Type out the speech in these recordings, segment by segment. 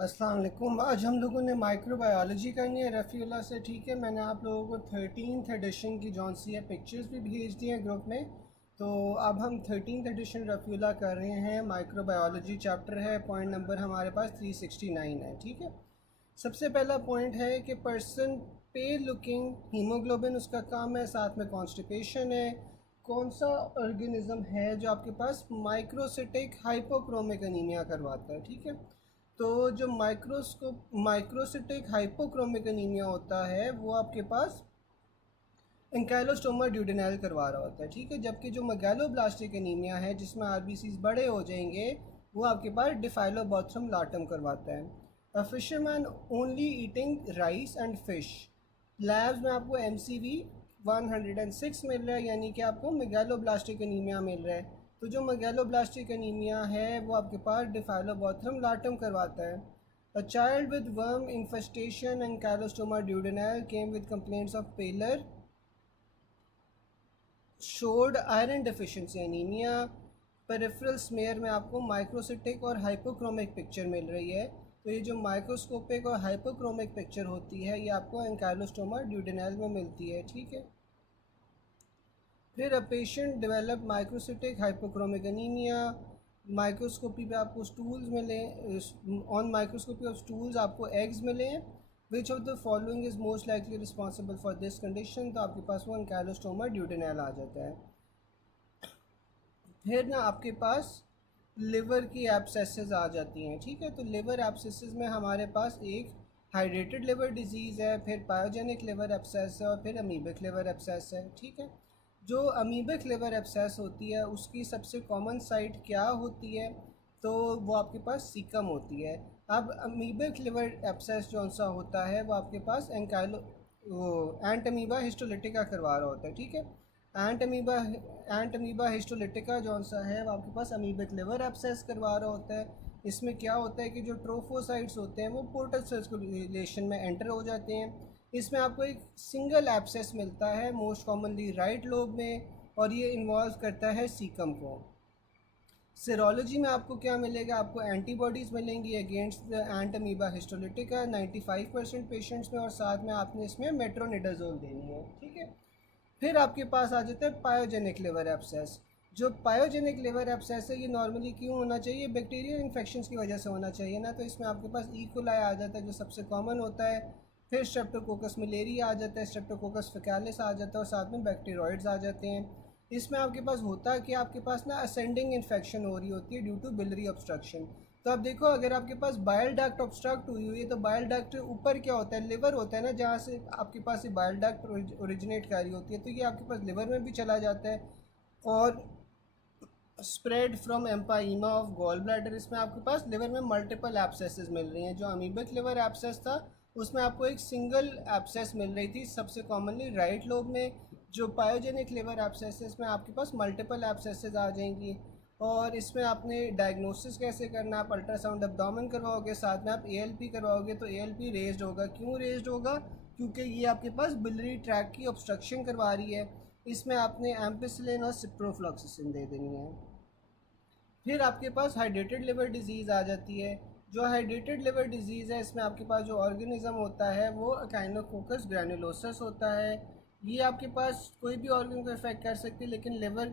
अस्सलाम वालेकुम। आज हम लोगों ने माइक्रोबायोलॉजी करनी है रफ़ीउल्लाह से। ठीक है, मैंने आप लोगों को 13th एडिशन की जौन सी है पिक्चर्स भी भेज दी हैं ग्रुप में। तो अब हम 13th एडिशन रफ़ीउल्लाह कर रहे हैं। माइक्रोबायोलॉजी चैप्टर है, पॉइंट नंबर हमारे पास 369 है। ठीक है, सबसे पहला पॉइंट है कि पर्सन पे लुकिंग हीमोग्लोबिन उसका काम है, साथ में कॉन्स्टिपेशन है। कौन सा ऑर्गेनिज्म है जो आपके पास माइक्रोसिटिक हाइपोक्रोमिक अनीमिया करवाता है। ठीक है, तो जो माइक्रोसिटिक हाइपोक्रोमिक अनीमिया होता है वो आपके पास एंकाइलोस्टोमा ड्यूडेनाइल करवा रहा होता है। ठीक है, जबकि जो मेगालोब्लास्टिक एनीमिया है जिसमें आरबीसीज बड़े हो जाएंगे वो आपके पास डिफाइलोबॉथरम लाटम करवाता है। A fisherman only eating rice and fish. Labs में आपको MCV 106 मिल रहा है, यानी कि आपको मेगालोब्लास्टिक एनीमिया मिल रहा है। तो जो मेगालोब्लास्टिक एनीमिया है वो आपके पास डिफाइलोबॉथरम लाटम करवाता है। A child with worm infestation and Calostoma duodenale came with complaints of pallor, showed iron deficiency anaemia. Peripheral smear में आपको माइक्रोसिटिक और हाइपोक्रोमिक पिक्चर मिल रही है। तो ये जो माइक्रोस्कोपिक और हाइपोक्रोमिक पिक्चर होती है ये आपको एंकाइलोस्टोमा ड्यूडेनाइल में मिलती है। ठीक है, फिर a patient develop microcytic hypochromic anaemia. Microscopy पे आपको स्टूल्स मिले, ऑन माइक्रोस्कोपी ऑफ स्टूल्स आपको एग्स मिले हैं। Which of the following is most likely responsible for this condition, तो आपके पास वो एंकाइलोस्टोमा ड्यूडेनाइल आ जाता है। फिर ना आपके पास लिवर की एब्सेसेस आ जाती हैं। ठीक है, तो लिवर एब्सेसेस में हमारे पास एक हाइड्रेटेड लिवर डिजीज़ है, फिर पायोजेनिक लिवर एब्सेस है और फिर अमीबिक लिवर एब्सेस है। ठीक है, जो अमीबिक लिवर एब्सेस होती है उसकी सबसे कॉमन साइट क्या होती है, तो वो आपके पास सीकम होती है। अब अमीबिक लिवर एब्सेस जो सा होता है वो आपके पास एंकाइलो वो एंट अमीबा हिस्टोलिटिका करवा रहा होता है। ठीक है, एंट अमीबा एंट अमीबा हिस्टोलिटिका जौन सा है वो आपके पास अमीबिक लिवर एब्सेस करवा रहा होता है। इसमें क्या होता है कि जो ट्रोफोसाइट्स होते हैं वो पोर्टल सर्कुलेशन में एंटर हो जाते हैं। इसमें आपको एक सिंगल एब्सेस मिलता है, मोस्ट कॉमनली राइट लोब में, और ये इन्वॉल्व करता है सीकम को। सीरोलॉजी में आपको क्या मिलेगा, आपको एंटीबॉडीज़ मिलेंगी against the ant amoeba histolytica 95% patients में, और साथ में आपने इसमें मेट्रोनिडाजोल देनी है। ठीक है, फिर आपके पास आ जाता है पायोजेनिक लिवर एब्सेस। जो पायोजेनिक लिवर एब्सेस है ये नॉर्मली क्यों होना चाहिए, बैक्टीरियल इन्फेक्शंस की वजह से होना चाहिए ना। तो इसमें आपके पास इकोलाई आ जाता है जो सबसे कॉमन होता है, फिर स्ट्रेप्टोकोकस मलेरिया आ जाता है, स्ट्रेप्टोकोकस फेकालिस आ जाता है और साथ में बैक्टीरियोइड्स आ जाते हैं। इसमें आपके पास होता है कि आपके पास ना असेंडिंग इन्फेक्शन हो रही होती है ड्यू टू बिलरी ऑब्स्ट्रक्शन। तो आप देखो, अगर आपके पास बाइल डक्ट ऑब्स्ट्रक्ट हुई हुई है तो बाइल डक्ट ऊपर क्या होता है, लिवर होता है ना, जहाँ से आपके पास ये बाइल डक्ट ओरिजिनेट कर रही होती है, तो ये आपके पास लिवर में भी चला जाता है। और spread from empyema of gall bladder, इसमें आपके पास लिवर में मल्टीपल एब्सेसेस मिल रही हैं। जो अमीबिक लिवर एब्सेस था उसमें आपको एक सिंगल एब्सेस मिल रही थी, सबसे कॉमनली राइट लोब में। जो पायोजेनिक लिवर एब्सेसेस में आपके पास मल्टीपल एब्सेसेस आ जाएंगी। और इसमें आपने डायग्नोसिस कैसे करना, आप अल्ट्रासाउंड एब्डोमेन करवाओगे, साथ में आप ALP करवाओगे। तो ALP रेज्ड होगा, क्यों रेज्ड होगा, क्योंकि ये आपके पास बिलरी ट्रैक की ऑब्स्ट्रक्शन करवा रही है। इसमें आपने एम्पिसिलिन और सिप्रोफ्लॉक्सिसिन दे देनी है। फिर आपके पास हाइड्रेटेड लिवर डिजीज़ आ जाती है। जो हाइड्रेटेड लिवर डिजीज़ है इसमें आपके पास जो ऑर्गेनिज्म होता है वो अकाइनोकोकस ग्रैनुलोसस होता है। ये आपके पास कोई भी ऑर्गन को इफ़ेक्ट कर सकती है लेकिन लिवर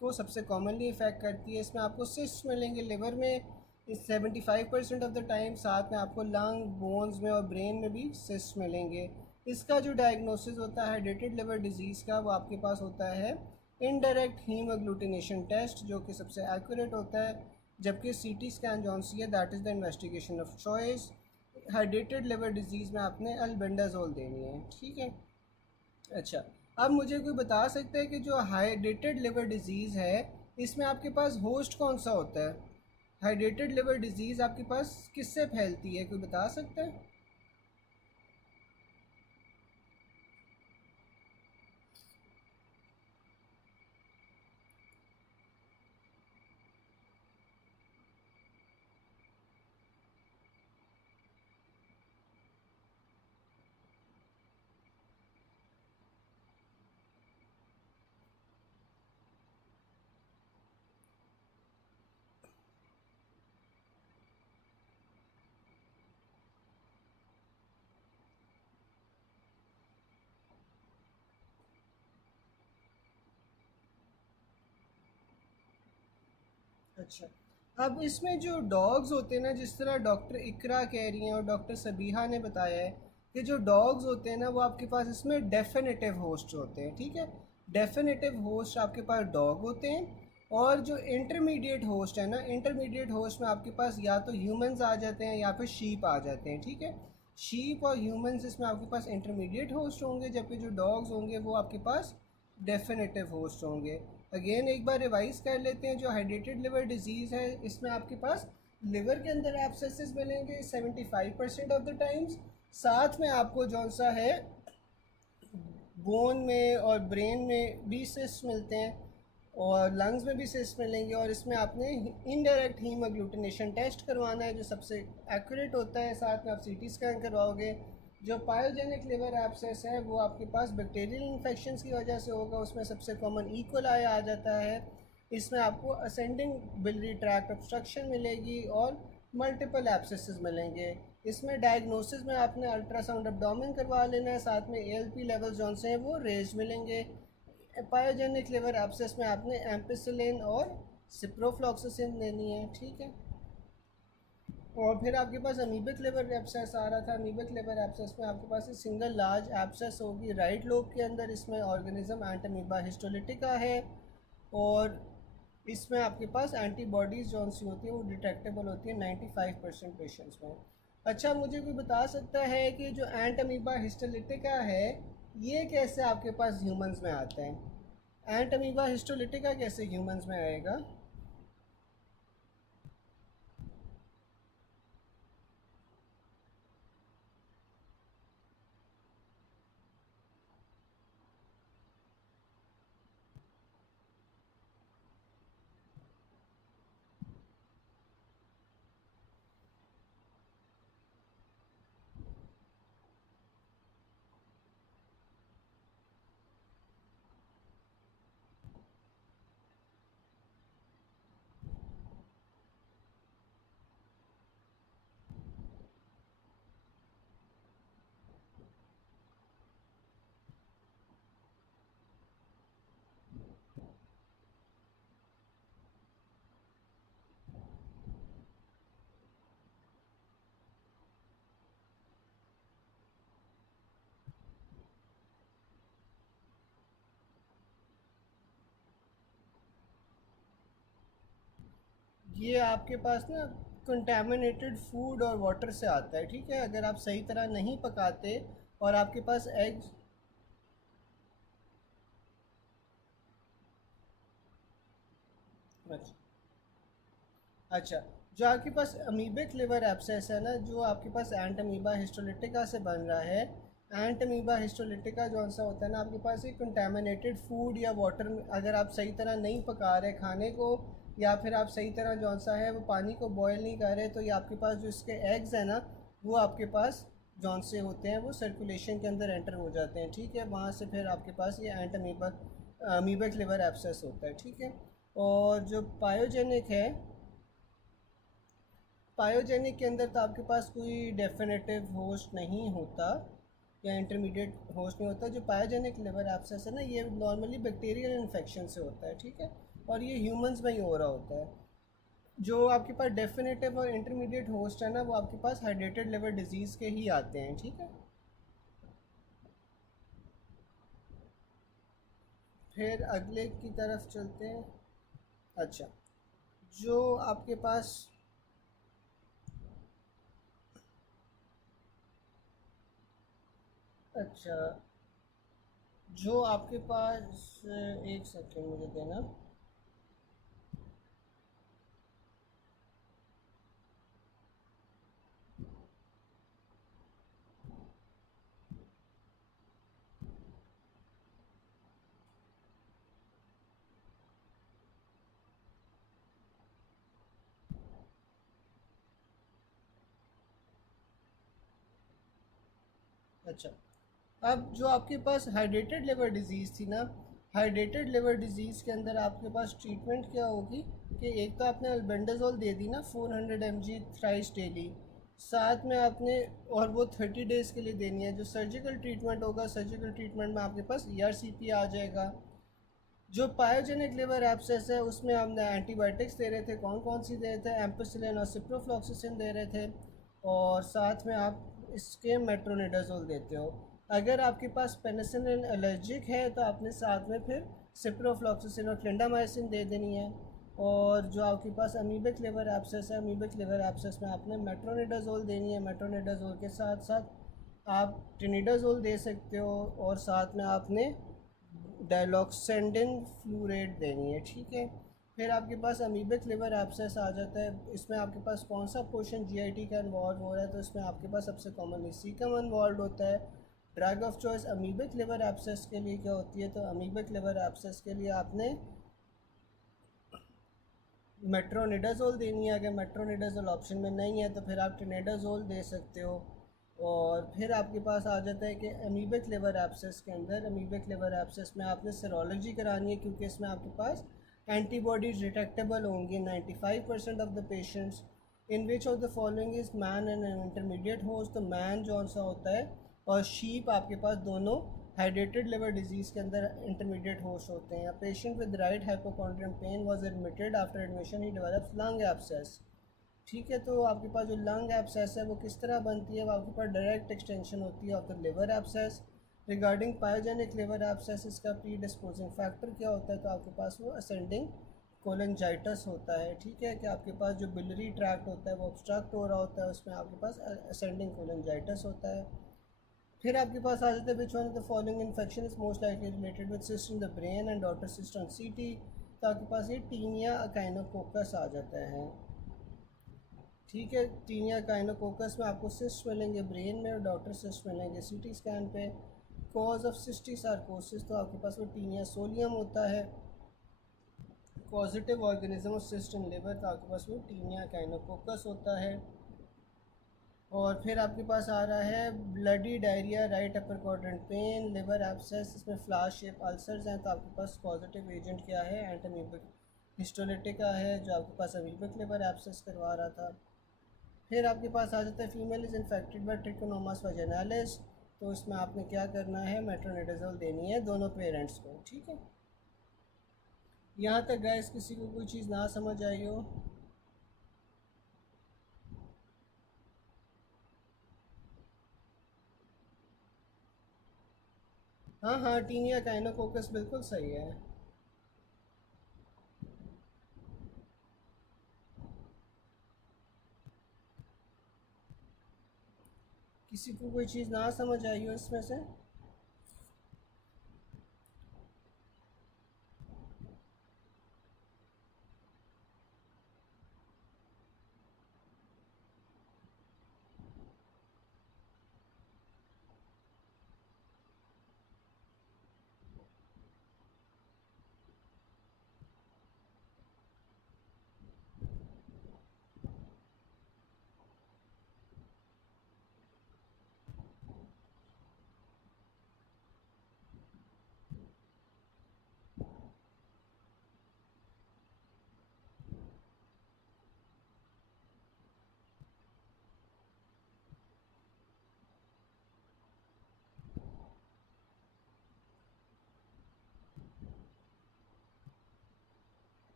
को सबसे कॉमनली इफ़ेक्ट करती है। इसमें आपको सिस्ट मिलेंगे लिवर में इस 75% ऑफ द टाइम, साथ में आपको लंग, बोन्स में और ब्रेन में भी सिस्ट मिलेंगे। इसका जो डायग्नोसिस होता है हाइड्रेटेड लिवर डिजीज़ का वो आपके पास होता है इनडायरेक्ट हीम एग्लूटिनेशन टेस्ट, जो कि सबसे एक्यूरेट होता है। जबकि CT स्कैन जौन सी है that is the investigation of choice. Hydrated liver disease में आपने अल्बेंडाजोल देनी है। ठीक है, अच्छा, अब मुझे कोई बता सकता है कि जो हाइड्रेटेड लिवर डिजीज़ है इसमें आपके पास होस्ट कौन सा होता है। हाइड्रेटेड लिवर डिजीज़ आपके पास किससे फैलती है, कोई बता सकता है। अच्छा, अब इसमें जो डॉग्स होते हैं ना, जिस तरह डॉक्टर इकरा कह रही हैं और डॉक्टर सबीहा ने बताया है कि जो डॉग्स होते हैं ना वो आपके पास इसमें डेफिनेटिव होस्ट होते हैं, ठीक है। डेफिनेटिव होस्ट आपके पास डॉग होते हैं। और जो इंटरमीडिएट होस्ट है ना, इंटरमीडिएट होस्ट में आपके पास या तो ह्यूमंस आ जाते हैं या फिर शीप आ जाते हैं, ठीक है। शीप और ह्यूमंस इसमें आपके पास इंटरमीडिएट होस्ट होंगे, जबकि जो डॉग्स होंगे वो आपके पास डेफिनेटिव होस्ट होंगे। अगेन एक बार रिवाइज कर लेते हैं। जो हाइड्रेटेड लिवर डिजीज़ है इसमें आपके पास लिवर के अंदर एब्सेसिस मिलेंगे 75% ऑफ द टाइम्स। साथ में आपको जौन सा है बोन में और ब्रेन में भी सिस्ट मिलते हैं और लंग्स में भी सिस्ट मिलेंगे। और इसमें आपने इनडायरेक्ट हीमोग्लूटिनेशन टेस्ट करवाना है जो सबसे एक्यूरेट होता है। साथ में आप सीटी स्कैन करवाओगे। जो पायोजेनिक लिवर एब्सेस है वो आपके पास बैक्टीरियल इन्फेक्शन की वजह से होगा। उसमें सबसे कॉमन इकोलाई आ जाता है। इसमें आपको असेंडिंग बिलरी ट्रैक्ट ऑब्स्ट्रक्शन मिलेगी और मल्टीपल एब्सेसेस मिलेंगे। इसमें डायग्नोसिस में आपने अल्ट्रासाउंड एब्डोमेन करवा लेना है। साथ में एएलपी लेवल जौन से हैं वो रेज मिलेंगे। पायोजेनिक लिवर एब्सेस में आपने एम्पिसिलिन और सिप्रोफ्लॉक्सासिन लेनी है, ठीक है। और फिर आपके पास अमीबिक लिवर एब्सेस आ रहा था। अमीबिक लिवर एब्सेस में आपके पास सिंगल लार्ज एब्सेस होगी राइट लोब के अंदर। इसमें ऑर्गेनिज्म एंटामीबा हिस्टोलिटिका है और इसमें आपके पास एंटीबॉडीज़ जौन सी होती है वो डिटेक्टेबल होती है 95% पेशेंट्स में। अच्छा, मुझे कोई बता सकता है कि जो एंटामीबा हिस्टोलिटिका है ये कैसे आपके पास ह्यूमंस में आता है? एंटामीबा हिस्टोलिटिका कैसे ह्यूमंस में आएगा? ये आपके पास ना कंटेमिनेटेड फूड और वाटर से आता है, ठीक है। अगर आप सही तरह नहीं पकाते और आपके पास एग्स। अच्छा, अच्छा, जो आपके पास अमीबिक लिवर एब्सेस है ना, जो आपके पास एंट अमीबा हिस्टोलिटिका से बन रहा है। एंट अमीबा हिस्टोलिटिका जो सा होता है ना, आपके पास एक कंटेमिनेटेड फूड या वाटर में अगर आप सही तरह नहीं पका रहे खाने को, या फिर आप सही तरह जौन सा है वो पानी को बॉयल नहीं कर रहे, तो ये आपके पास जो इसके एग्स हैं ना वो आपके पास जौन से होते हैं वो सर्कुलेशन के अंदर एंटर हो जाते हैं, ठीक है। वहाँ से फिर आपके पास ये एंट अमीबा अमीबिक लिवर एब्सेस होता है, ठीक है। और जो पायोजेनिक है, पायोजेनिक के अंदर तो आपके पास कोई डेफिनेटिव होस्ट नहीं होता या इंटरमीडिएट होस्ट नहीं होता। जो पायोजेनिक लिवर एब्सेस है ना ये नॉर्मली बैक्टीरियल इन्फेक्शन से होता है, ठीक है। और ये ह्यूमंस में ही हो रहा होता है। जो आपके पास डेफिनेटिव और इंटरमीडिएट होस्ट है ना वो आपके पास हाइड्रेटेड लिवर डिजीज़ के ही आते हैं, ठीक है। फिर अगले की तरफ चलते हैं। अच्छा, जो आपके पास, अच्छा, जो आपके पास एक सेकेंड मुझे देना। अच्छा, अब जो आपके पास हाइड्रेटेड लिवर डिजीज़ थी ना, हाइड्रेटेड लिवर डिजीज़ के अंदर आपके पास ट्रीटमेंट क्या होगी कि एक तो आपने अल्बेंडाजोल दे दी ना 400 mg थ्राइस डेली। साथ में आपने, और वो 30 डेज़ के लिए देनी है। जो सर्जिकल ट्रीटमेंट होगा, सर्जिकल ट्रीटमेंट में आपके पास ERCP आ जाएगा। जो पायोजेनिक लिवर एब्सेस है उसमें हमने एंटीबायोटिक्स दे रहे थे, कौन कौन सी दे रहे थे, एम्पिसिलिन और सिप्रोफ्लॉक्सिसिन दे रहे थे, और साथ में आप इसके मेट्रोनिडाजोल देते हो। अगर आपके पास पेनिसिलिन एलर्जिक है तो आपने साथ में फिर सिप्रोफ्लॉक्सिसिन और क्लिंडामाइसिन दे देनी है। और जो आपके पास अमीबिक लिवर एब्सेस है, अमीबिक लिवर एब्सेस में आपने मेट्रोनिडाजोल देनी है। मेट्रोनिडाजोल के साथ साथ आप टिनिडाजोल दे सकते हो, और साथ में आपने डायलॉक्सेंडिन फ्लूरेट देनी है, ठीक है। फिर आपके पास अमीबिक लिवर एब्सेस आ जाता है। इसमें आपके पास कौन सा पोर्शन जीआईटी का इन्वॉल्व हो रहा है, तो इसमें आपके पास सबसे कॉमनली सीकम इन्वॉल्व होता है। Drug of choice amoebic liver abscess के लिए क्या होती है, तो अमीबिक लिवर एब्सेस के लिए आपने मेट्रोनिडाजोल देनी है। अगर मेट्रोनिडाजोल ऑप्शन में नहीं है तो फिर आप टिनेडाजोल दे सकते हो। और फिर आपके पास आ जाता है कि अमीबिक लिवर एब्सेस के अंदर, अमीबिक लिवर एब्सेस में आपने सीरोलॉजी करानी है, क्योंकि इसमें आपके पास एंटीबॉडीज डिटेक्टेबल होंगी 95% of the patients. In which of the following is man and intermediate host. तो मैन जो सा होता है और शीप आपके पास दोनों हाइड्रेटेड लिवर डिजीज़ के अंदर इंटरमीडिएट होस्ट होते हैं। Patient with right hypochondrium pain was admitted after admission ही डेवलप्स लंग एब्सेस। ठीक है, तो आपके पास जो लंग एब्सेस है वो किस तरह बनती है, वो आपके पास डायरेक्ट एक्सटेंशन होती है of the liver abscess. Regarding pyogenic liver abscess, इसका प्री डिस्पोजिंग फैक्टर क्या होता है, तो आपके पास वो असेंडिंग कोलेंजाइटस होता है। ठीक है, कि आपके पास जो बिलरी ट्रैक्ट होता है वो ऑब्स्ट्रक्ट हो रहा होता है, उसमें आपके पास असेंडिंग कोलेंजाइटस होता है। फिर आपके पास आ जाता है which one of the following infection is most likely related with cyst in the brain and daughter cyst on सीटी। तो आपके पास ये टीनिया अकाइनोकोकस आ जाता है। ठीक है, टीनिया काइनोकोकस में आपको सिस्ट मिलेंगे ब्रेन में और डॉटर सिस्ट मिलेंगे सीटी स्कैन पे। कॉज ऑफ सिस्टिक सार्कोसिस, तो आपके पास वो टीनिया सोलियम होता है। Positive organism of cyst in liver, तो आपके पास वो टीनिया काइनोकोकस होता है। और फिर आपके पास आ रहा है bloody diarrhoea, right upper quadrant pen, liver abscess, इसमें फ्लाश शेप अल्सर्स हैं, तो आपके पास पॉजिटिव एजेंट क्या है, एंटामीबिक हिस्टोलिटिका है, जो आपके पास अमीबिक लिवर एब्सेस करवा रहा था। फिर आपके पास आ जाता है फीमेल इज़ इन्फेक्टेड बाय ट्रिकोनोमास वाजाइनालिस, तो इसमें आपने क्या करना है, मेट्रोनिडाजोल देनी है दोनों पेरेंट्स को। ठीक है, यहाँ तक गाइस किसी को कोई चीज़ ना समझ आई हो? हाँ हाँ, टीनिया काइनोकोकस बिल्कुल सही है। किसी को कोई चीज़ ना समझ आई हो इसमें से?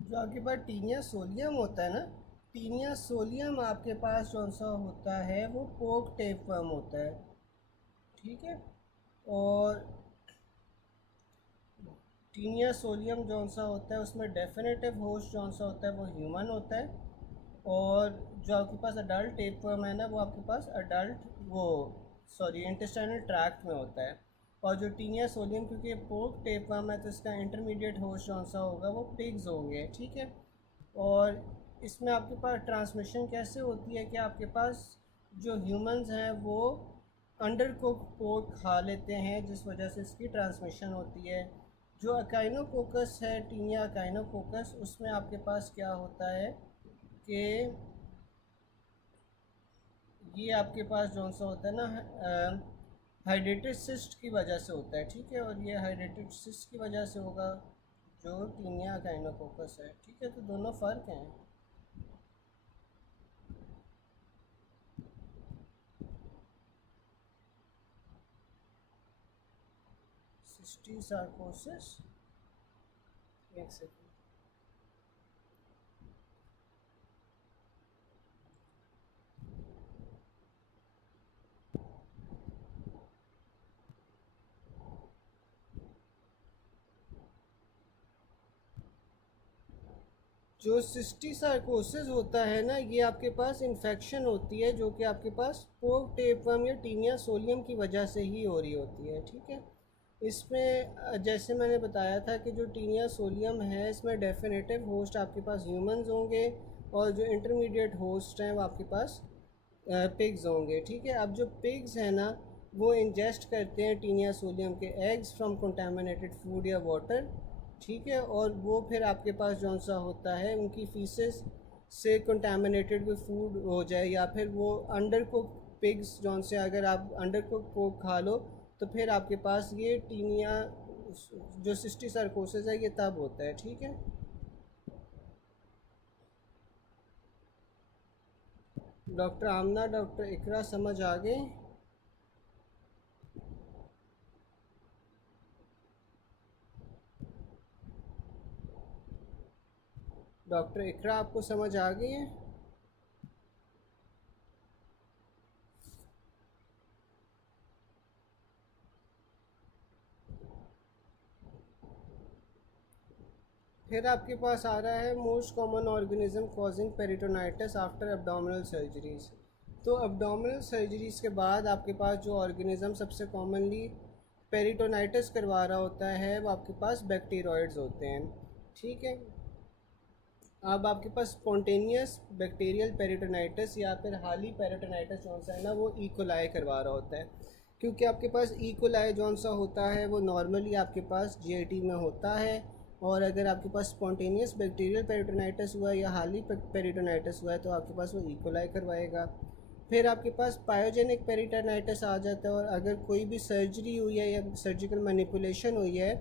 जो आपके पास टीनिया सोलियम होता है ना, टीनिया सोलियम आपके पास जो सा होता है वो पोक टेपवर्म होता है। ठीक है, और टीनिया सोलियम जो सा होता है उसमें डेफिनेटिव होस्ट जो सा होता है वो ह्यूमन होता है। और जो आपके पास अडल्ट टेपवर्म है ना, वो आपके पास अडल्ट वो सॉरी इंटेस्टाइनल ट्रैक्ट में होता है। और जो टीनिया सोलियम, क्योंकि ये पोक टेपवर्म है तो इसका इंटरमीडिएट होस्ट जो सा होगा वो पिग्स होंगे। ठीक है, और इसमें आपके पास ट्रांसमिशन कैसे होती है कि आपके पास जो ह्यूमंस हैं वो अंडर कुक पोर्क खा लेते हैं, जिस वजह से इसकी ट्रांसमिशन होती है। जो अकाइनोकोकस है, टीनिया अकाइनोकोकस, उसमें आपके पास क्या होता है कि ये आपके पास जो सा होता है ना, हाइड्रेटेड सिस्ट की वजह से होता है। ठीक है, और ये हाइड्रेटेड सिस्ट की वजह से होगा जो टीनिया काइनोकोकस है। ठीक है, तो दोनों फ़र्क हैं। सार्कोसिस, एक सेकेंड। जो सिस्टिसार्कोसिस होता है ना, ये आपके पास इन्फेक्शन होती है जो कि आपके पास पोक टेपवर्म या टीनिया सोलियम की वजह से ही हो रही होती है, ठीक है। इसमें जैसे मैंने बताया था कि जो टीनिया सोलियम है, इसमें डेफिनेटिव होस्ट आपके पास ह्यूमंस होंगे और जो इंटरमीडिएट होस्ट हैं वो आपके पास पिग्स होंगे, ठीक है। अब जो पिग्स हैं ना, वो इंजेस्ट करते हैं टीनिया सोलियम के एग्स फ्रॉम कंटामिनेटेड फूड या वाटर, ठीक है। और वो फिर आपके पास जौन सा होता है, उनकी फीसेस से कंटामिनेटेड कोई फूड हो जाए या फिर वो अंडर कुक पिग्स जौन से, अगर आप अंडर कुक पोक खा लो तो फिर आपके पास ये टीनिया जो सिस्टिसार्कोसिस है ये तब होता है, ठीक है। डॉक्टर आमना, डॉक्टर इकरा समझ आ गए? डॉक्टर इकरा आपको समझ आ गई है? फिर आपके पास आ रहा है most common organism causing peritonitis after abdominal surgeries. तो एब्डोमिनल सर्जरीज के बाद आपके पास जो ऑर्गेनिज्म सबसे कॉमनली पेरिटोनाइटिस करवा रहा होता है वो आपके पास बैक्टीरियोइड्स होते हैं, ठीक है। अब आपके पास स्पॉन्टेनियस बैक्टीरियल पेरिटोनाइटिस या फिर हाली पेरिटोनाइटिस जौन सा है ना, वो इकोलाई करवा रहा होता है, क्योंकि आपके पास इकोलाई जौन सा होता है वो नॉर्मली आपके पास जीआईटी में होता है। और अगर आपके पास स्पॉन्टेनियस बैक्टीरियल पेरिटोनाइटिस हुआ या हाली पेरिटोनाइटिस हुआ है तो आपके पास वो इकोलाई करवाएगा। फिर आपके पास पायोजेनिक पेरिटोनाइटिस आ जाता है, और अगर कोई भी सर्जरी हुई है या सर्जिकल मैनिपुलेशन हुई है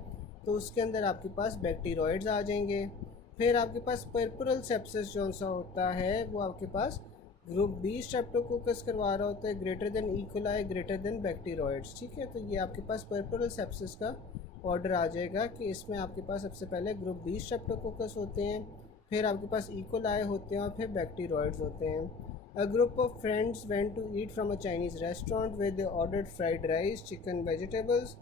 तो उसके अंदर आपके पास बैक्टीरियोइड्स आ जाएंगे। फिर आपके पास पर्पुरल सेप्सिस जौन सा होता है वो आपके पास ग्रुप बी स्ट्रेप्टोकोकस करवा रहा होता है, greater than E coli, greater than bacteroides, ठीक है। तो ये आपके पास पर्पुरल सेप्सिस का ऑर्डर आ जाएगा कि इसमें आपके पास सबसे पहले ग्रुप बी स्ट्रेप्टोकोकस होते हैं, फिर आपके पास इकोलाई होते हैं और फिर बैक्टीरियोइड्स होते हैं। A group of friends went to eat from a Chinese restaurant where they ordered fried rice, chicken, vegetables.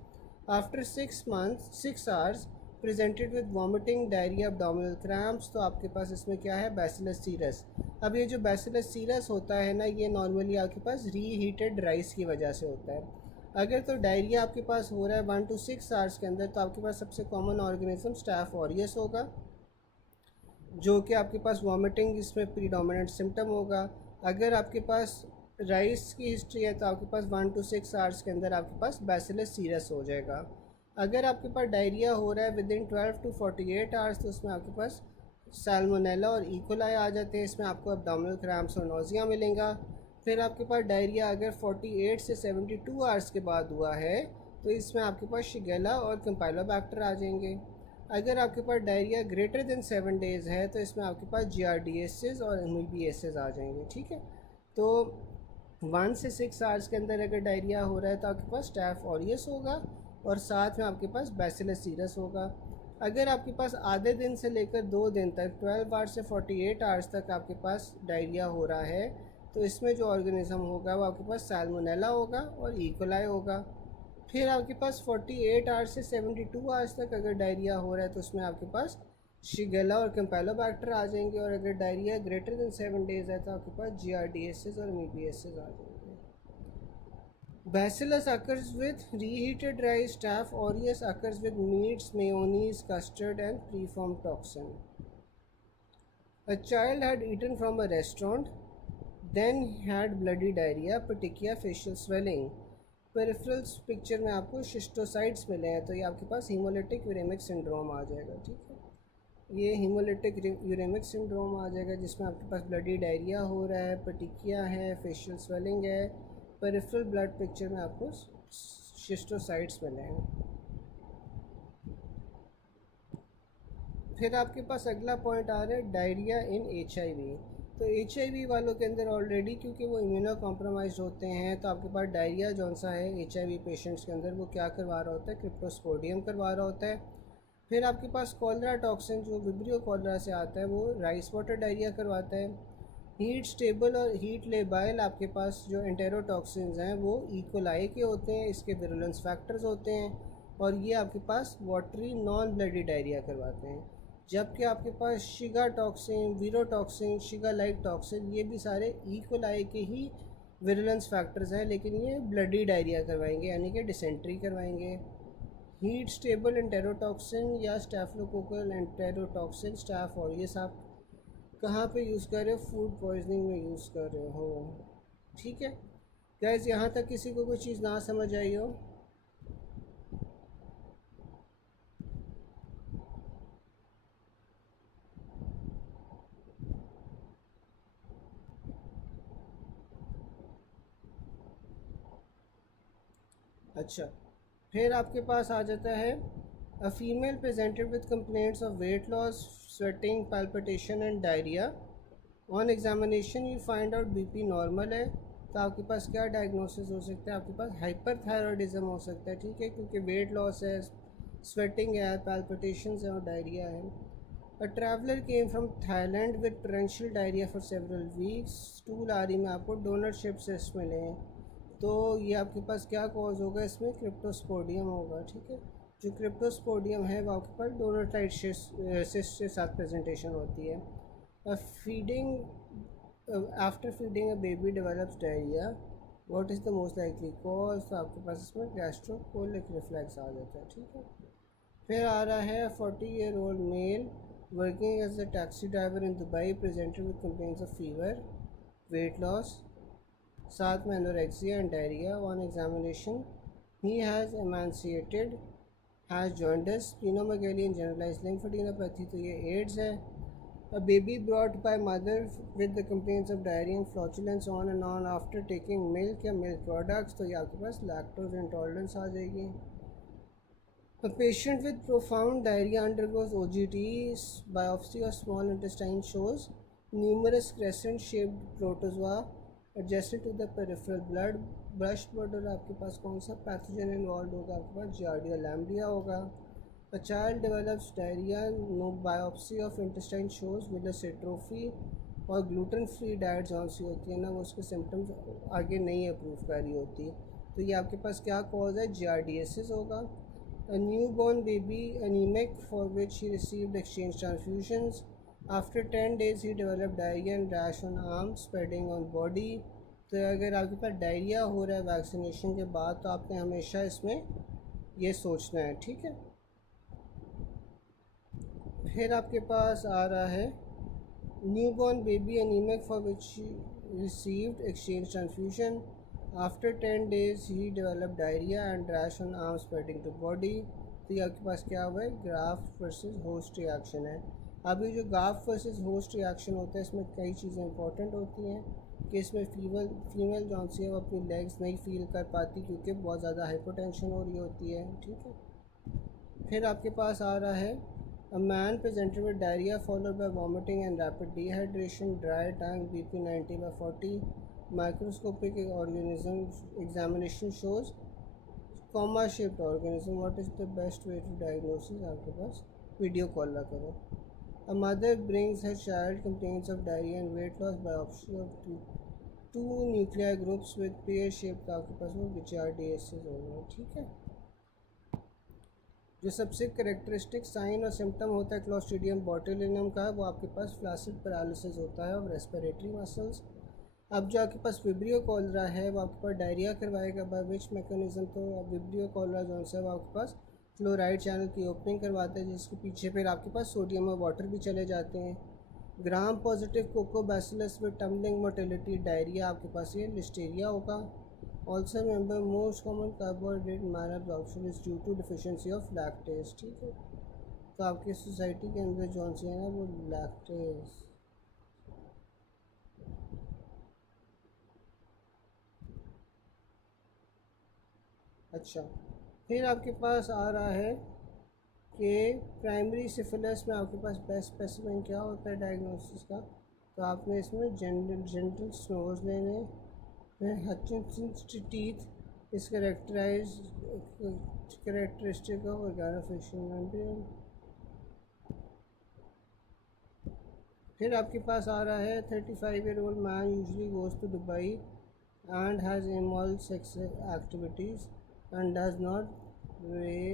After 6 hours, presented with vomiting, diarrhea, abdominal cramps. तो आपके पास इसमें क्या है, बैसिलस सीरस। अब ये जो बैसिलस सीरस होता है ना, ये नॉर्मली आपके पास रीहीटेड राइस की वजह से होता है। अगर तो डायरिया आपके पास हो रहा है 1 to 6 आवर्स के अंदर, तो आपके पास सबसे कॉमन ऑर्गेनिज्म स्टाफ ऑरियस होगा, जो कि आपके पास वॉमिटिंग इसमें प्रीडोमिनेंट सिम्टम होगा। अगर आपके पास राइस की हिस्ट्री है तो आपके पास 1 to 6 आवर्स के अंदर आपके पास बैसिलस सीरस हो जाएगा। अगर आपके पास डायरिया हो रहा है विद इन 12 to 48 आवर्स तो उसमें आपके पास साल्मोनेला और इकोलाई आ जाते हैं, इसमें आपको एब्डोमिनल क्रैम्प्स और नोजिया मिलेगा। फिर आपके पास डायरिया अगर 48 से 72 आवर्स के बाद हुआ है तो इसमें आपके पास शिगेला और कैम्पाइलोबैक्टर आ जाएंगे। अगर आपके पास डायरिया ग्रेटर देन 7 डेज़ है तो इसमें आपके पास GRDSs और MBSs आ जाएंगे, ठीक है। तो 1 से 6 आवर्स के अंदर अगर डायरिया हो रहा है तो आपके पास स्टाफ ऑरियस होगा और साथ में आपके पास बैसिलस सीरस होगा। अगर आपके पास आधे दिन से लेकर 2 दिन तक 12 आवर्स से 48 आवर्स तक आपके पास डायरिया हो रहा है तो इसमें जो ऑर्गेनिज्म होगा वो आपके पास साल्मोनेला होगा और इकोलाई होगा। फिर आपके पास 48 आवर्स से 72 आवर्स तक अगर डायरिया हो रहा है तो उसमें आपके पास शिगेला और कैम्पाइलोबैक्टर आ जाएंगे, और अगर डायरिया ग्रेटर देन 7 डेज़ है तो आपके पास GRDSs और MBSs आ जाएंगे। Bacillus occurs with reheated rice, staph aureus occurs with meats, mayonnaise, custard and preformed toxin. A child had eaten from a restaurant, then had bloody diarrhea, petechia, facial swelling. Peripherals picture में आपको शिस्टोसाइट्स मिले हैं, तो ये आपके पास haemolytic uraemic syndrome आ जाएगा, ठीक है। ये हीमोलिटिक यूरेमिक सिंड्रोम आ जाएगा जिसमें आपके पास ब्लडी डायरिया हो रहा है, पेटिकिया है, फेशियल स्वेलिंग है। पेरिफेरल ब्लड पिक्चर में आपको शिस्टोसाइट्स मिले हैं। फिर आपके पास अगला पॉइंट आ रहा है डायरिया इन HIV। तो HIV वालों के अंदर ऑलरेडी क्योंकि वो इम्यूनो कॉम्प्रोमाइज होते हैं, तो आपके पास डायरिया जौन सा है HIV पेशेंट्स के अंदर वो क्या करवा रहा होता है, क्रिप्टोस्पोडियम करवा रहा होता है। फिर आपके पास कॉलरा टॉक्सिन जो विब्रियो कॉलरा से आता है वो राइस वाटर डायरिया करवाता है। हीट स्टेबल और हीट लेबाइल आपके पास जो एंटेरोटॉक्सिन्स हैं वो इकोलाई के होते हैं, इसके विरुलेंस फैक्टर्स होते हैं, और ये आपके पास वाटरी नॉन ब्लडी डायरिया करवाते हैं। जबकि आपके पास Shiga toxin, verotoxin, Shiga like toxin, ये भी सारे इकोलाई के ही विरुलेंस फैक्टर्स हैं, लेकिन ये ब्लडी डायरिया करवाएंगे, यानी कि डिसेंट्री करवाएंगे। हीट स्टेबल एंटेरोटॉक्सिन या स्टैफिलोकोकल एंटेरोटॉक्सिन स्टाफ, और ये सब कहाँ पे यूज़ कर रहे हो, फूड पॉइजनिंग में यूज़ कर रहे हो। ठीक है गाइस, यहाँ तक किसी को कोई चीज़ ना समझ आई हो? अच्छा, फिर आपके पास आ जाता है a female presented with complaints of weight loss, sweating, palpitation and diarrhoea. On examination you find out BP normal है, तो आपके पास क्या डायग्नोसिस हो सकता है, आपके पास हाइपरथायरॉयडिज्म हो सकता है। ठीक है, क्योंकि वेट लॉस है, स्वेटिंग है, पैल्पिटेशंस है और डायरिया है। A traveller came from Thailand with torrential diarrhoea for several weeks. Stool आरी में आपको डोनरशिप सिस्ट मिले हैं, तो ये आपके पास क्या कॉज होगा, इसमें क्रिप्टोस्पोडियम होगा। ठीक है, जो क्रिप्टोस्पोडियम है वो आपके पास डोनर टाइट सिस्ट के साथ प्रेजेंटेशन होती है। Feeding after feeding a baby develops diarrhoea, what is the most likely cause, तो आपके पास इसमें गैस्ट्रोकोलिक रिफ्लेक्स आ जाता है। ठीक है, फिर आ रहा है 40-year-old male working as a taxi driver in Dubai presented with complaints of fever, weight loss, साथ में anorexia and diarrhoea. On examination he has emaciated, has jaundice, splenomegaly and generalised lymphadenopathy, तो ये एड्स है। A baby brought by mother with the complaints of diarrhea and flatulence on and on after taking milk या milk products, तो ये आपके पास lactose intolerance आ जाएगी। A patient with profound diarrhea undergoes OGT, biopsy of small intestine shows numerous crescent-shaped protozoa adjacent to the peripheral blood, brush blood, और आपके पास कौन सा pathogen involve होगा, आपके पास जार्डिया लैम्बिया होगा। A child develops diarrhea, no biopsy of intestine shows villus atrophy, और gluten free diet जौन सी होती है ना, वो उसके सिम्टम्स आगे नहीं अप्रूव कर रही होती, तो ये आपके पास क्या कॉज है, जियार्डियसिस होगा। A newborn baby anemic for which he received exchange transfusions. After 10 days he developed diarrhea and rash on arms, spreading on body, तो अगर आपके पास डायरिया हो रहा है वैक्सीनेशन के बाद, तो आपने हमेशा इसमें ये सोचना है। ठीक है, फिर आपके पास आ रहा है newborn baby anaemic for which received exchange transfusion, after 10 days ही develop diarrhoea and rash on arm spreading to body, तो ये आपके पास क्या हुआ है, ग्राफ्ट वर्सेस होस्ट रिएक्शन है। अब ये जो ग्राफ्ट वर्सेस होस्ट रिएक्शन होता है, इसमें कई चीज़ें इंपॉर्टेंट होती हैं कि इसमें फीमेल जौन सी है वो अपनी लेग्स नहीं फील कर पाती क्योंकि बहुत ज़्यादा हाइपोटेंशन हो रही होती है। ठीक है, फिर आपके पास आ रहा है A man presented with diarrhea followed by vomiting and rapid dehydration, dry tongue, BP 90/40. Microscopic organism examination shows comma-shaped organism. What is the best way to diagnose? आपके पास वीडियो कॉल ना करो। A mother brings her child complaints of diarrhea and weight loss biopsy of two nuclear groups with pear-shaped, आपके पास वो giardiasis होगा। ठीक है, जो सबसे करेक्टरिस्टिक साइन और सिम्टम होता है क्लोस्ट्रीडियम बोटुलिनम का, वो आपके पास फ्लासिड पैरालिसिस होता है और रेस्पिरेटरी मसल्स। अब जो आपके पास विब्रियो कॉलरा है वो आपके पास डायरिया करवाएगा, बाय विच मैकेनिज्म, तो विब्रियो कॉलरा जो है वो आपके पास क्लोराइड चैनल की ओपनिंग करवाता है, जिसके पीछे फिर आपके पास सोडियम और वाटर भी चले जाते हैं। Gram positive coccobacillus with tumbling motility diarrhoea, आपके पास ये लिस्टेरिया होगा। Also remember most common carbohydrate malabsorption is due to deficiency of lactase. ठीक है, तो आपकी सोसाइटी के अंदर जौन सी है ना वो लैक्टेज। अच्छा, फिर आपके पास आ रहा है कि प्राइमरी सिफिलिस में आपके पास बेस्ट स्पेसिमेन क्या होता है डायग्नोसिस का, तो आपने इसमें जनरल स्नोज लेने हैं। Hutchinson's teeth is characteristic of organo fishing membrane. फिर आपके पास आ रहा है 35-year-old man usually goes to Dubai and has immoral sex activities and does not weigh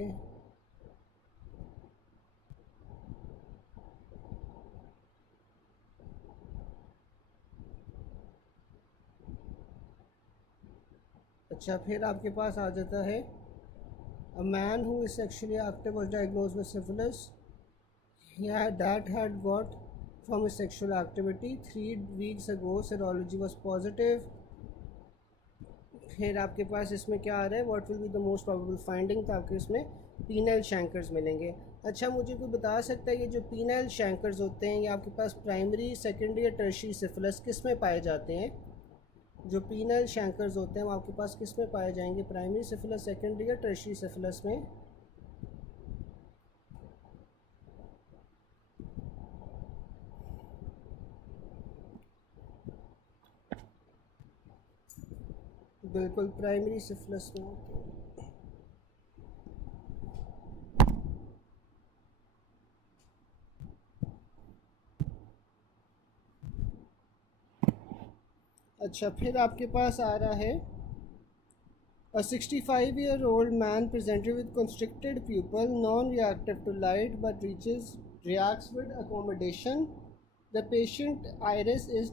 अच्छा, फिर आपके पास आ जाता है a man who is sexually active was diagnosed with syphilis. That had got from his sexual activity 3 weeks ago. Serology was positive. फिर आपके पास इसमें क्या आ रहा है, what will be the most probable finding, तो आपके इसमें पीनाइल शैंकर्स मिलेंगे। अच्छा, मुझे कोई बता सकता है ये जो पीनाइल शैंकर्स होते हैं ये आपके पास प्राइमरी, सेकेंडरी या टर्शियरी सिफिलिस किस में पाए जाते हैं? जो पीनाइल शैंकर्स होते हैं वो आपके पास किस में पाए जाएंगे, प्राइमरी सिफिलिस, सेकेंडरी या टर्शियरी सिफिलिस में? बिल्कुल प्राइमरी सिफिलिस में होते हैं। अच्छा, फिर आपके पास आ रहा है A 65-year-old man presented with constricted pupil, non-reactive to light, but reacts with accommodation. The patient iris is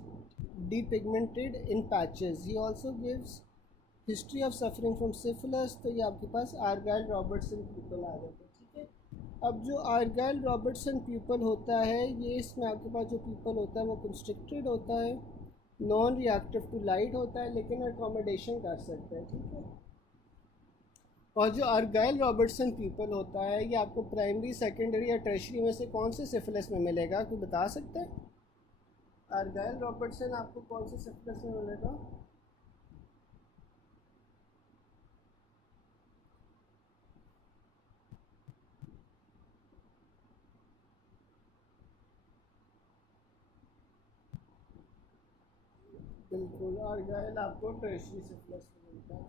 depigmented in patches. He also gives history of suffering from syphilis. तो ये आपके पास आर्गाइल रॉबर्टसन प्यूपल आ जाता है, ठीक है। अब जो आर्गाइल Robertson pupal होता है ये इसमें आपके पास जो प्यूपल होता है वो कंस्ट्रिक्टेड होता है, नॉन रिएक्टिव टू लाइट होता है, लेकिन अकोमोडेशन कर सकता है, ठीक है। और जो आर्गाइल रॉबर्टसन पीपल होता है ये आपको प्राइमरी, सेकेंडरी या टर्शरी में से कौन से सिफिलिस में मिलेगा, कोई बता सकते हैं? आर्गाइल रॉबर्टसन आपको कौन से सिफिलिस में मिलेगा? बिल्कुल, आर्गाइल आपको टर्शरी सिफिलिस में मिलता है।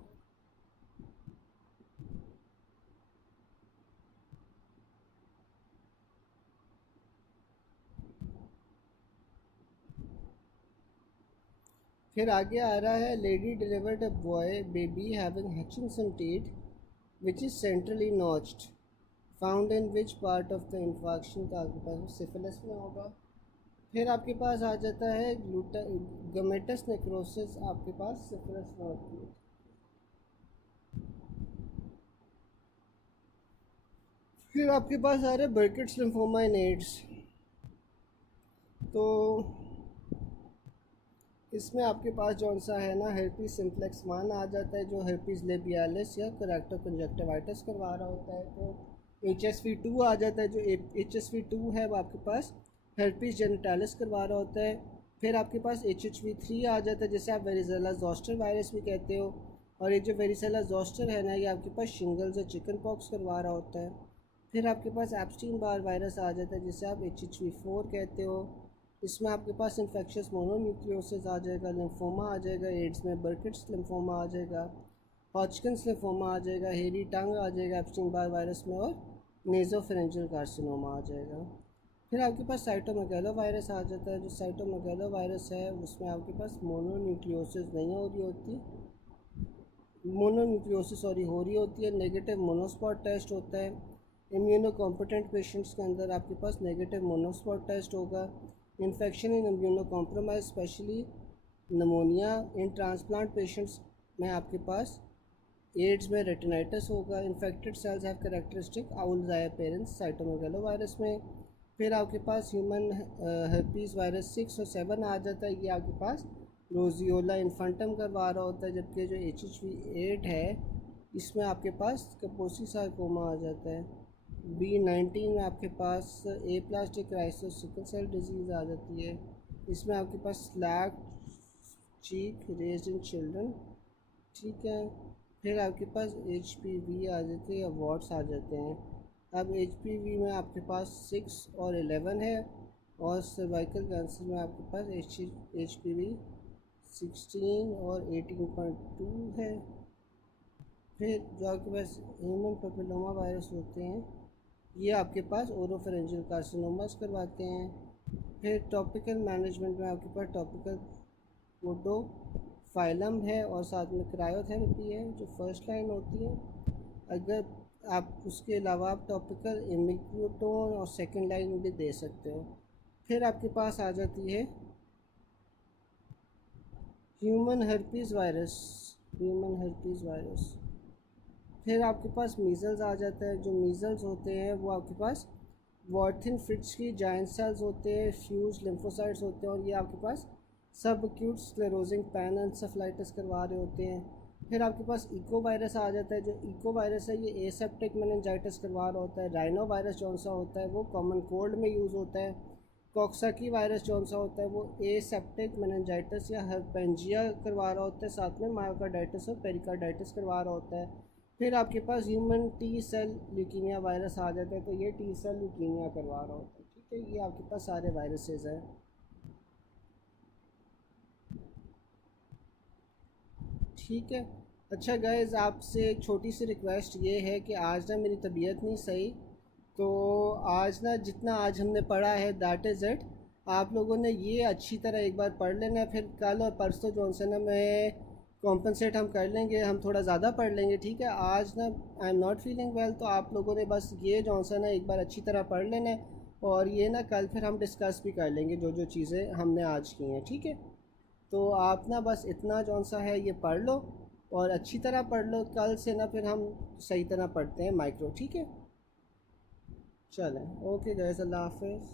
फिर आगे आ रहा है lady delivered a boy baby having Hutchinson teeth which is centrally notched, found in which part of the infection, तो आपके पास सिफिलिस में होगा। फिर आपके पास आ जाता है गमेटस नेक्रोसिस, आपके पास सिफिलिस में होती है। फिर आपके पास आ रहे हैं बर्किट्स लिम्फोमा इन एड्स, तो इसमें आपके पास जौन सा है ना herpes सिम्प्लेक्स 1 आ जाता है जो herpes लेबियालिस या करेक्टर कंजक्टिवाइटिस करवा रहा होता है। तो HSV2 आ जाता है, जो HSV2 है वो आपके पास herpes जेनिटालिस करवा रहा होता है। फिर आपके पास HHV3 आ जाता है जिसे आप वेरिसेला जोस्टर वायरस भी कहते हो, और ये जो वेरिसेला जोस्टर है ना ये आपके पास शिंगल्स या चिकन पॉक्स करवा रहा होता है। फिर आपके पास एप्स्टीन बार वायरस आ जाता है जिसे आप HHV4 कहते हो। इसमें आपके पास इन्फेक्शस मोनोन्यूक्लियोसिस आ जाएगा, लिम्फोमा आ जाएगा, एड्स में बर्किट्स लिम्फोमा आ जाएगा, हॉजकिंस लिम्फोमा आ जाएगा, हेरी टंग आ जाएगा एप्स्टीन बार वायरस में, और नेज़ोफेरेंजियल कार्सिनोमा आ जाएगा। फिर आपके पास साइटोमेगालो वायरस आ जाता है। जो साइटोमेगालो वायरस है उसमें आपके पास मोनोन्यूक्लियोसिस नहीं हो रही होती, मोनोन्यूक्लियोसिस सॉरी हो रही होती है, नेगेटिव मोनोस्पॉट टेस्ट होता है। इम्यूनो कॉम्पिटेंट पेशेंट्स के अंदर आपके पास नेगेटिव मोनोस्पॉट टेस्ट होगा। Infection in immuno compromise specially pneumonia. In transplant patients में आपके पास एड्स में रेटिनाइटिस होगा। Infected cells have characteristic owls I appearance cytomegalo virus में। फिर आपके पास ह्यूमन herpes वायरस 6 और 7 आ जाता है, ये आपके पास रोजियोला इन्फेंटम करवा रहा होता है। जबकि जो HHV8 है इसमें आपके पास कपोसी सार्कोमा आ जाता है। B19 में आपके पास aplastic crisis sickle cell disease आ जाती है। इसमें आपके पास slapped cheek rash in children, ठीक है। फिर आपके पास HPV आ जाते हैं, वॉट्स आ जाते हैं। अब HPV में आपके पास 6 और 11 है, और सर्वाइकल कैंसर में आपके पास HPV 16 और 18.2 है। फिर जो आपके पास ह्यूमन पेपिलोमा वायरस होते हैं, ये आपके पास ओरोफेरेंजियल कार्सिनोमास करवाते हैं। फिर टॉपिकल मैनेजमेंट में आपके पास टॉपिकल पोडोफाइलम है और साथ में क्रायोथेरेपी है जो फर्स्ट लाइन होती है। अगर आप उसके अलावा आप टॉपिकल इमिक्रोटोन और सेकंड लाइन भी दे सकते हो। फिर आपके पास आ जाती है ह्यूमन हर्पीज़ वायरस। फिर आपके पास मीज़ल्स आ जाता है। जो मीज़ल्स होते हैं वो आपके पास वॉर्थिन फ्रिट्ज की जायंट सेल्स होते हैं, फ्यूज लिम्फोसाइट्स होते हैं, और ये आपके पास सब एक्यूट स्क्लेरोजिंग पैनएन्सेफलाइटिस करवा रहे होते हैं। फिर आपके पास इको वायरस आ जाता है। जो इको वायरस है ये एसेप्टिक मेनिंजाइटिस करवा रहा होता है। राइनो वायरस जौन सा होता है वो कॉमन कोल्ड में यूज़ होता है। कॉक्साकी वायरस जौन सा होता है वो एसेप्टिक मेनिंजाइटिस या हर्पेंजिया करवा रहा होता है, साथ में मायोकार्डाइटिस और पेरिकार्डाइटिस करवा रहा होता है। फिर आपके पास human T cell leukaemia virus आ जाता है, तो ये टी सेल ल्यूकीमिया करवा रहा होता है। ठीक है, ये आपके पास सारे वायरसेस हैं। ठीक है। अच्छा गाइज़, आपसे एक छोटी सी रिक्वेस्ट ये है कि आज ना मेरी तबीयत नहीं सही, तो आज ना जितना आज हमने पढ़ा है दैट इज़ इट। आप लोगों ने ये अच्छी तरह एक बार पढ़ लेना है, फिर कल और परसों जो से ना मैं कॉम्पनसेट हम कर लेंगे, हम थोड़ा ज़्यादा पढ़ लेंगे। ठीक है, आज ना I am not feeling well, तो आप लोगों ने बस ये जो सा ना एक बार अच्छी तरह पढ़ लेना है, और ये ना कल फिर हम डिस्कस भी कर लेंगे जो जो चीज़ें हमने आज की हैं। ठीक है, तो आप ना बस इतना जौन सा है ये पढ़ लो और अच्छी तरह पढ़ लो। कल से ना फिर हम सही तरह पढ़ते हैं माइक्रो। ठीक है, चलें, ओके गाइस, अल्लाह हाफिज़।